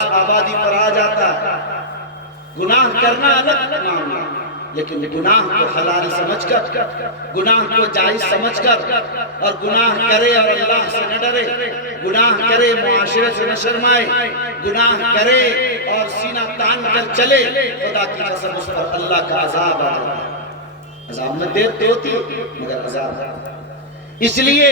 آبادی پر آ جاتا ہے۔ گناہ کرنا الگ معاملہ، لیکن گناہ کو حلال سمجھ کر، گناہ کو جائز سمجھ کر، اور گناہ کرے اور اللہ سے نہ ڈرے، گناہ کرے معاشرے سے نہ شرمائے، گناہ کرے اور سینہ تان کر چلے، خدا کی قسم اس پر اللہ کا عذاب آ جاتا ہے۔ عذاب میں دیر تو ہوتی ہے مگر عذاب ہے۔ اس لیے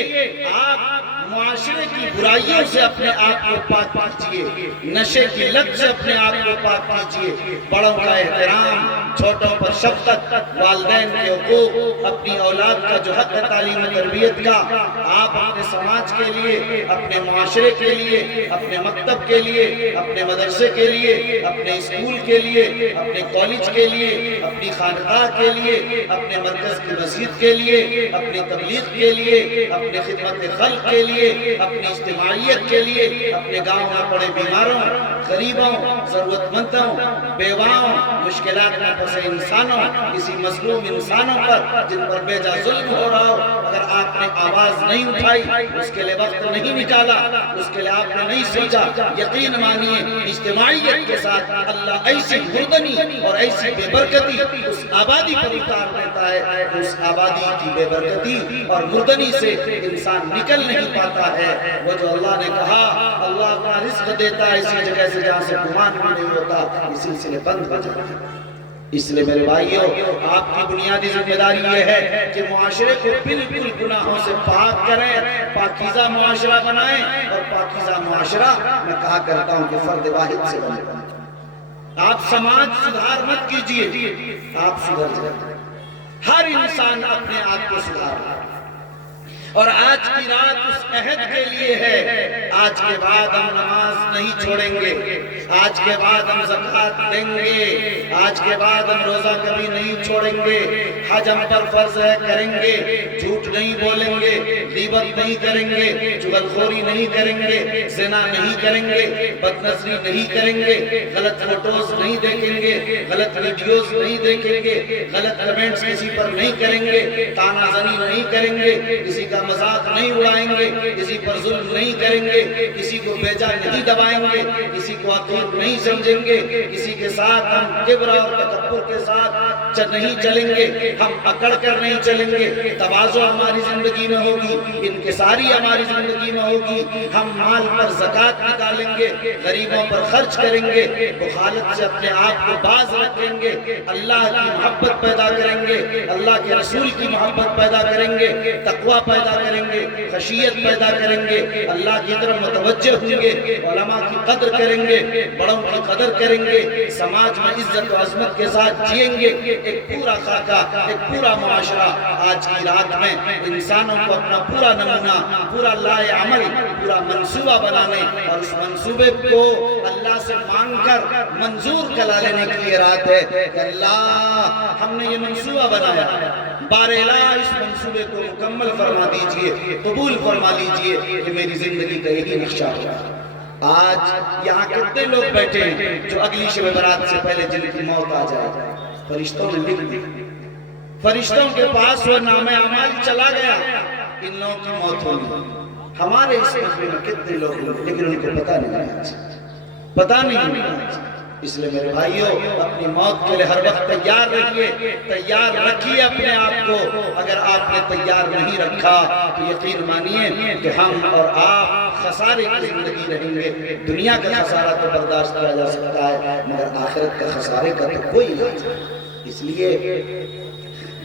آپ معاشرے کی برائیوں سے اپنے آپ کو پاک کیجئے، نشے کی لت سے اپنے آپ کو پاک کیجئے، بڑوں کا احترام، چھوٹوں پر شفقت، والدین کے حقوق، اپنی اولاد کا جو حق ہے تعلیم و تربیت کا، آپ اپنے سماج کے لیے، اپنے معاشرے کے لیے، اپنے مکتب کے لیے، اپنے مدرسے کے لیے، اپنے اسکول کے لیے، اپنے کالج کے لیے، اپنی خانقاہ کے لیے، اپنے مرکز کی مسجد کے لیے، اپنی تبلیغ کے لیے، اپنے خدمت خلق کے لیے، اپنی اجتماعیت کے لیے، اپنے گاؤں میں پڑے بیماروں، غریبوں، ضرورت مندوں، بیواؤں، مشکلات میں پھنسے انسانوں، کسی مظلوم انسانوں پر جن پر بے جا ظلم ہو رہا ہو، اگر آپ نے آواز نہیں اٹھائی، اس کے لئے وقت نہیں نکالا، اس کے لئے آپ نے نہیں سوچا، یقین مانیے اجتماعیت کے ساتھ اللہ ایسی مردنی اور ایسی بے برکتی اس آبادی پر اتار دیتا ہے، اس آبادی کی بے برکتی اور مردنی سے انسان نکل نہیں پاتا ہے۔ وہ جو اللہ نے کہا اللہ اپنا رزق دیتا ہے اسی جگہ سے جہاں سے گمان بھی نہیں ہوتا، یہ سلسلے بند ہو جاتے ہیں۔ اس لئے میرے بھائیوں، آپ کی بنیادی ذمہ داری یہ ہے کہ معاشرے کو بالکل گناہوں سے پاک کریں، پاکیزہ معاشرہ بنائیں، اور پاکیزہ معاشرہ میں کہا کرتا ہوں کہ فرد واحد سے بنے۔ آپ سماج سدھار مت کیجئے، آپ سدھر جائیں۔ ہر انسان اپنے آپ کو سدھار، اور آج کی رات اس عہد کے لیے ہے، آج کے بعد ہم نماز نہیں چھوڑیں گے، آج کے بعد ہم زکوٰۃ دیں گے، آج کے بعد ہم روزہ کبھی نہیں چھوڑیں گے، حج ہم پر فرض ہے کریں گے، جھوٹ نہیں بولیں گے، غیبت نہیں کریں گے، چغلخوری نہیں کریں گے، زنا نہیں کریں گے، بدنظری نہیں کریں گے، غلط فوٹوز نہیں دیکھیں گے، غلط ویڈیوز نہیں دیکھیں گے، غلط کمنٹس کسی پر نہیں کریں گے، تانا زنی نہیں کریں گے، کسی کا مذاق نہیں اڑائیں گے، کسی پر ظلم نہیں کریں گے، کسی کو بیجا نہیں دبائیں گے، کسی کو حقیر نہیں سمجھیں گے، کسی کے ساتھ ہم کبر اور تکبر کے ساتھ نہیں چلیں گے، ہم اکڑ کر نہیں چلیں گے، تواضع ہماری زندگی میں ہوگی، انکساری ہماری زندگی میں ہوگی، ہم مال پر زکوٰۃ نکالیں گے، غریبوں پر خرچ کریں گے، بخالت سے اپنے آپ کو باز رکھیں گے، اللہ کی محبت پیدا کریں گے، اللہ کے رسول کی محبت پیدا کریں گے، تقوی پیدا کریں گے، خشیت پیدا کریں گے، اللہ کی طرف متوجہ ہوں گے، علماء کی قدر کریں گے، بڑوں کی قدر کریں گے، سماج میں عزت و عظمت کے ساتھ جئیں گے، ایک پورا خاکہ، ایک پورا معاشرہ۔ آج کی رات میں انسانوں کو اپنا پورا نمونہ، پورا لائے عمل، پورا منصوبہ بنانے اور اس منصوبے کو اللہ سے مانگ کر منظور کلا لینے کے لیے رات ہے کہ اللہ ہم نے یہ منصوبہ بنایا، بار الہ اس منصوبے کو مکمل فرما دیجئے، قبول فرما لیجئے کہ میری زندگی کا یہی نقشہ ہو۔ آج یہاں کتنے لوگ بیٹھے ہیں جو اگلی شب برات سے پہلے جن کی موت آ جائے، فرشتوں نے لکھ دی، فرشتوں کے پاس وہ نام اعمال چلا گیا، ان لوگوں کی موت ہوگی۔ ہمارے اس مجمع میں کتنے لوگ ہیں لیکن ان کو پتہ نہیں آج، پتہ نہیں آج۔ اس لئے میرے بھائیوں، اپنی موت کے لئے ہر وقت تیار رکھیے، تیار رکھیے اپنے آپ کو۔ اگر آپ نے تیار نہیں رکھا تو یقین مانیے کہ ہم اور آپ خسارے کی زندگی رہیں گے۔ دنیا کا خسارہ تو برداشت کیا جا سکتا ہے مگر آخرت کا خسارے کا تو کوئی علاج نہیں۔ اس لیے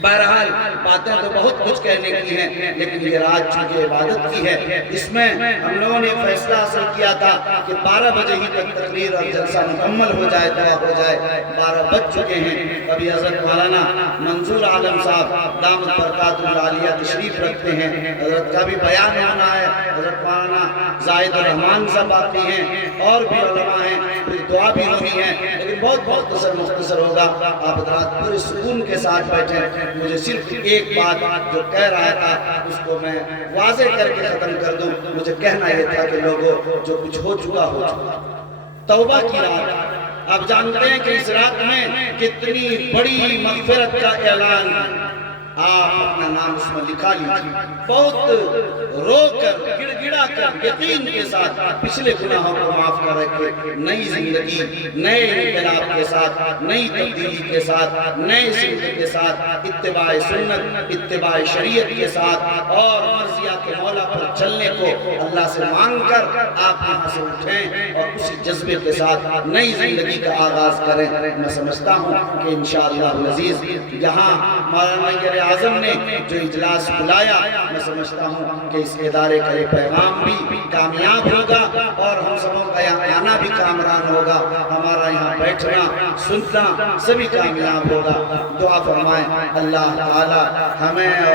بہرحال باتیں تو بہت کچھ کہنے کی ہیں، لیکن یہ رات چونکہ عبادت کی ہے، اس میں ہم لوگوں نے فیصلہ حاصل کیا تھا کہ 12 بجے ہی تک تقریر اور جلسہ مکمل ہو جائے، دعا ہو جائے۔ 12 بج چکے ہیں۔ ابھی حضرت مولانا منظور عالم صاحب دامت برکاتہ العالیہ تشریف رکھتے ہیں، حضرت کا بھی بیان ہونا ہے، حضرت مولانا زاہد الرحمان صاحب باقی ہیں، اور بھی علماء ہیں، پھر دعا بھی ہونی ہے، لیکن بہت مختصر ہوگا۔ آپ حضرات پورے سکون کے ساتھ بیٹھیں۔ مجھے صرف ایک بات جو کہہ رہا تھا اس کو میں واضح کر کے ختم کر دوں۔ مجھے کہنا یہ تھا کہ لوگوں جو کچھ ہو چکا ہو چکا، توبہ کی رات۔ آپ جانتے ہیں کہ اس رات میں کتنی بڑی مغفرت کا اعلان آپ اپنا نام اس میں لکھا لیجیے، بہت رو کر گڑ گڑا کر یقین کے ساتھ پچھلے گناہوں کو معاف کر کے نئی زندگی، نئے انقلاب کے ساتھ، نئی تبدیلی کے ساتھ، نئے سمت کے ساتھ، اتباع سنت، اتباع شریعت کے ساتھ اور مرضیات مولا پر چلنے کو اللہ سے مانگ کر آپ یہاں سے اٹھیں اور اسی جذبے کے ساتھ نئی زندگی کا آغاز کریں۔ میں سمجھتا ہوں کہ انشاءاللہ العزیز یہاں مولانا نیر اعظم نے جو اجلاس بلایا، میں سمجھتا ہوں کہ اس ادارے کا یہ پیغام بھی کامیاب ہوگا اور ہم سبوں کا یہاں آنا بھی کامران ہوگا، ہمارا یہاں بیٹھنا سننا سبھی کامیاب ہوگا۔ دعا فرمائیں اللہ تعالی ہمیں اور